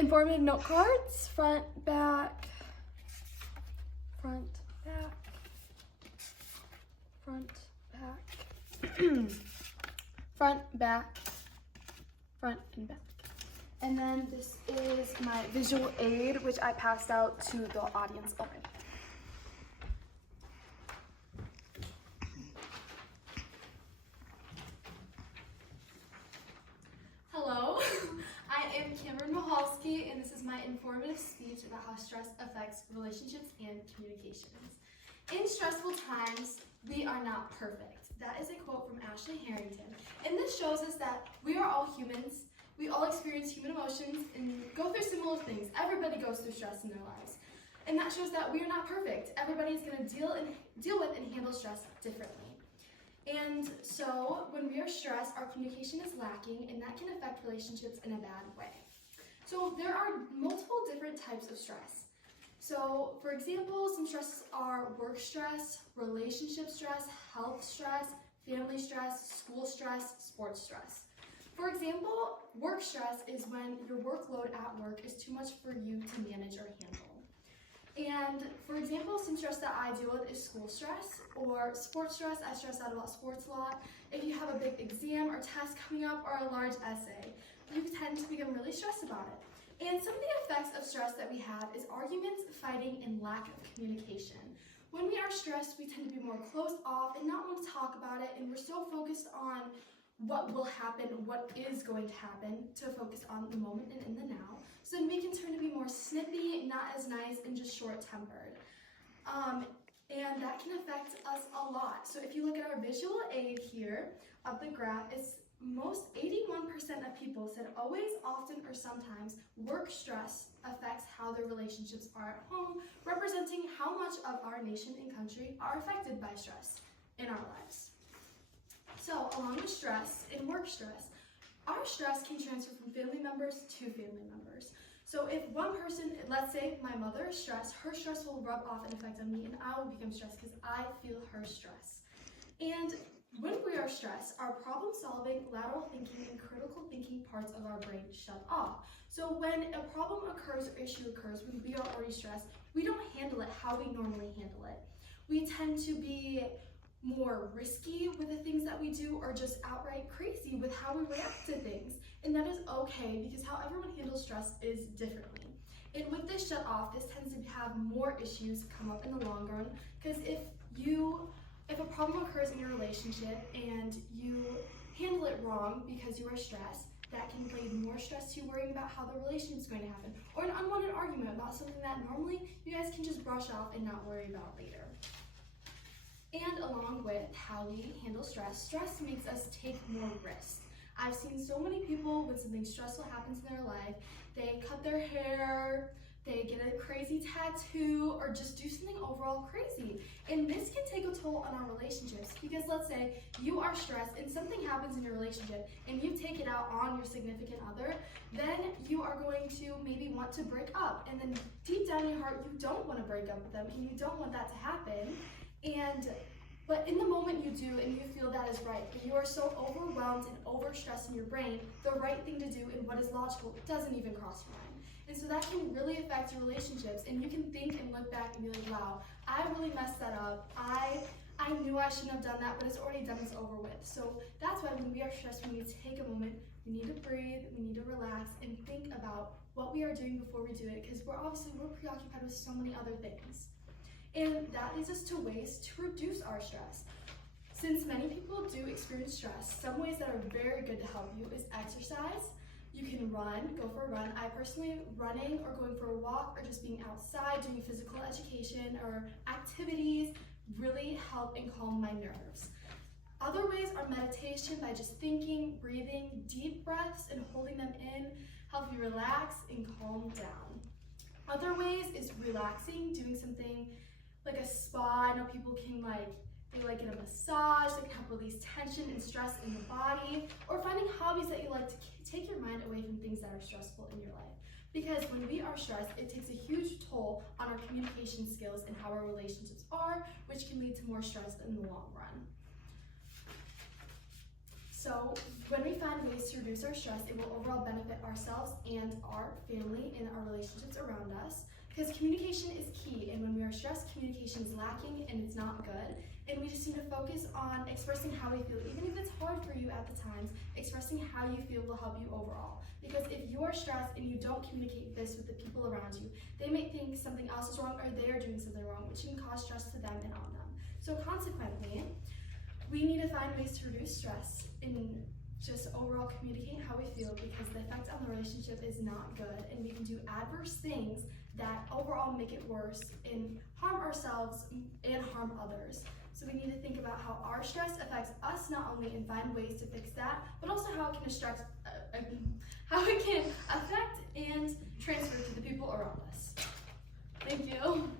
Informative note cards, front, back, front, back, front, back, front, back, front, and back. And then this is my visual aid, which I passed out to the audience already. Hello, I am Cameron Mahalski, and this is my informative speech about how stress affects relationships and communications. In stressful times, we are not perfect. That is a quote from Ashley Harrington. And this shows us that we are all humans. We all experience human emotions and go through similar things. Everybody goes through stress in their lives. And that shows that we are not perfect. Everybody's going to deal with and handle stress differently. And so when we are stressed, our communication is lacking, and that can affect relationships in a bad way. So there are multiple different types of stress. So for example, some stresses are work stress, relationship stress, health stress, family stress, school stress, sports stress. For example, work stress is when your workload at work is too much for you to manage or handle. And for example, some stress that I deal with is school stress or sports stress. I stress out about sports a lot. If you have a big exam or test coming up or a large essay, you tend to become really stressed about it. And some of the effects of stress that we have is arguments, fighting, and lack of communication. When we are stressed, we tend to be more closed off and not want to talk about it, and we're so focused on what will happen, what is going to happen, to focus on the moment and in the now. So then we can turn to be more snippy, not as nice, and just short-tempered. And that can affect us a lot. So if you look at our visual aid here of the graph, it's most 81% of people said always, often, or sometimes work stress affects how their relationships are at home, representing how much of our nation and country are affected by stress in our lives. So, along with stress and work stress, our stress can transfer from family members to family members. So if one person, let's say my mother is stressed, her stress will rub off and affect on me, and I will become stressed because I feel her stress. And when we are stressed, our problem-solving, lateral thinking, and critical thinking parts of our brain shut off. So when a problem occurs or issue occurs, when we are already stressed, we don't handle it how we normally handle it. We tend to be more risky with the things that we do, or just outright crazy with how we react to things. And that is okay, because how everyone handles stress is differently. And with this shut off, this tends to have more issues come up in the long run, because if a problem occurs in your relationship and you handle it wrong because you are stressed, that can lead more stress to you worrying about how the relationship is going to happen, or an unwanted argument about something that normally you guys can just brush off and not worry about later. And along with how we handle stress, stress makes us take more risks. I've seen so many people when something stressful happens in their life, they cut their hair, they get a crazy tattoo, or just do something overall crazy. And this can take a toll on our relationships, because let's say you are stressed and something happens in your relationship and you take it out on your significant other, then you are going to maybe want to break up. And then deep down in your heart, you don't want to break up with them and you don't want that to happen. But in the moment you do, and you feel that is right, but you are so overwhelmed and overstressed in your brain, the right thing to do and what is logical doesn't even cross your mind. And so that can really affect your relationships, and you can think and look back and be like, wow, I really messed that up. I knew I shouldn't have done that, but it's already done, it's over with. So that's why when we are stressed, we need to take a moment, we need to breathe, we need to relax, and think about what we are doing before we do it, because we're preoccupied with so many other things. And that leads us to ways to reduce our stress. Since many people do experience stress, some ways that are very good to help you is exercise. You can run, go for a run. I personally, running or going for a walk or just being outside doing physical education or activities really help and calm my nerves. Other ways are meditation, by just thinking, breathing, deep breaths and holding them in, help you relax and calm down. Other ways is relaxing, doing something like a spa. I know people can they get a massage, they can help release tension and stress in the body, or finding hobbies that you like to take your mind away from things that are stressful in your life. Because when we are stressed, it takes a huge toll on our communication skills and how our relationships are, which can lead to more stress in the long run. So when we find ways to reduce our stress, it will overall benefit ourselves and our family and our relationships around us. Because communication is key, and when we are stressed, communication is lacking and it's not good. And we just need to focus on expressing how we feel. Even if it's hard for you at the times, expressing how you feel will help you overall. Because if you are stressed and you don't communicate this with the people around you, they may think something else is wrong or they are doing something wrong, which can cause stress to them and on them. So consequently, we need to find ways to reduce stress and just overall communicate how we feel, because the effect on the relationship is not good, and we can do adverse things that overall make it worse and harm ourselves and harm others. So we need to think about how our stress affects us not only, and find ways to fix that, but also how it can affect and transfer to the people around us. Thank you.